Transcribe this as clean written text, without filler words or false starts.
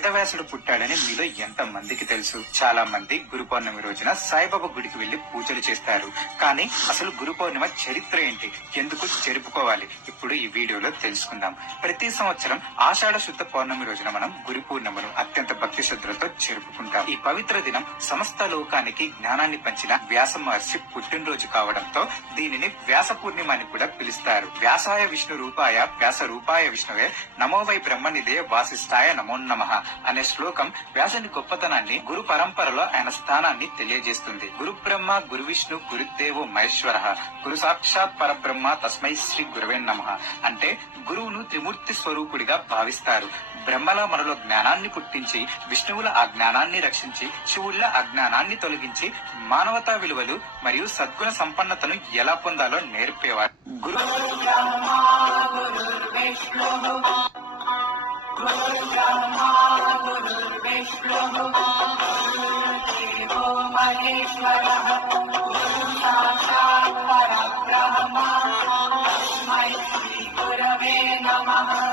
వేదవ్యాసుడు పుట్టాడని మీలో ఎంత మందికి తెలుసు? చాలా మంది గురు పౌర్ణమి రోజున సాయిబాబా గుడికి వెళ్లి పూజలు చేస్తారు. కానీ అసలు గురు పౌర్ణిమ చరిత్ర ఏంటి, ఎందుకు జరుపుకోవాలి, ఇప్పుడు ఈ వీడియోలో తెలుసుకుందాం. ప్రతి సంవత్సరం ఆషాఢ శుద్ధ పౌర్ణమి రోజున మనం గురు పూర్ణిమను అత్యంత భక్తి శ్రద్ధలతో జరుపుకుంటాం. ఈ పవిత్ర దినం సమస్త లోకానికి జ్ఞానాన్ని పంచిన వ్యాస మహర్షి పుట్టినరోజు కావడంతో దీనిని వ్యాస పూర్ణిమ అని కూడా పిలుస్తారు. వ్యాసాయ విష్ణు రూపాయ వ్యాస రూపాయ విష్ణువే నమో వై బ్రహ్మనిదే వాసిష్ఠాయ నమో నమః అనే శ్లోకం వ్యాసుని గొప్పతనాన్ని, గురు పరంపరలో ఆయన స్థానాన్ని తెలియజేస్తుంది. గురు బ్రహ్మ గురు విష్ణు గురుదేవో మహేశ్వర గురు సాక్షాత్ పరబ్రహ్మ తస్మై శ్రీ గురువే నమః అంటే గురువును త్రిమూర్తి స్వరూపుడిగా భావిస్తారు. బ్రహ్మల మనలో జ్ఞానాన్ని పుట్టించి, విష్ణువుల ఆ జ్ఞానాన్ని రక్షించి, శివుళ్ళ అజ్ఞానాన్ని తొలగించి, మానవతా విలువలు మరియు సద్గుణ సంపన్నతను ఎలా పొందాలో నేర్పేవారు. గురు మహేశ్వరః గురు సాక్షాత్ పరబ్రహ్మ తస్మై శ్రీ గురవే నమః.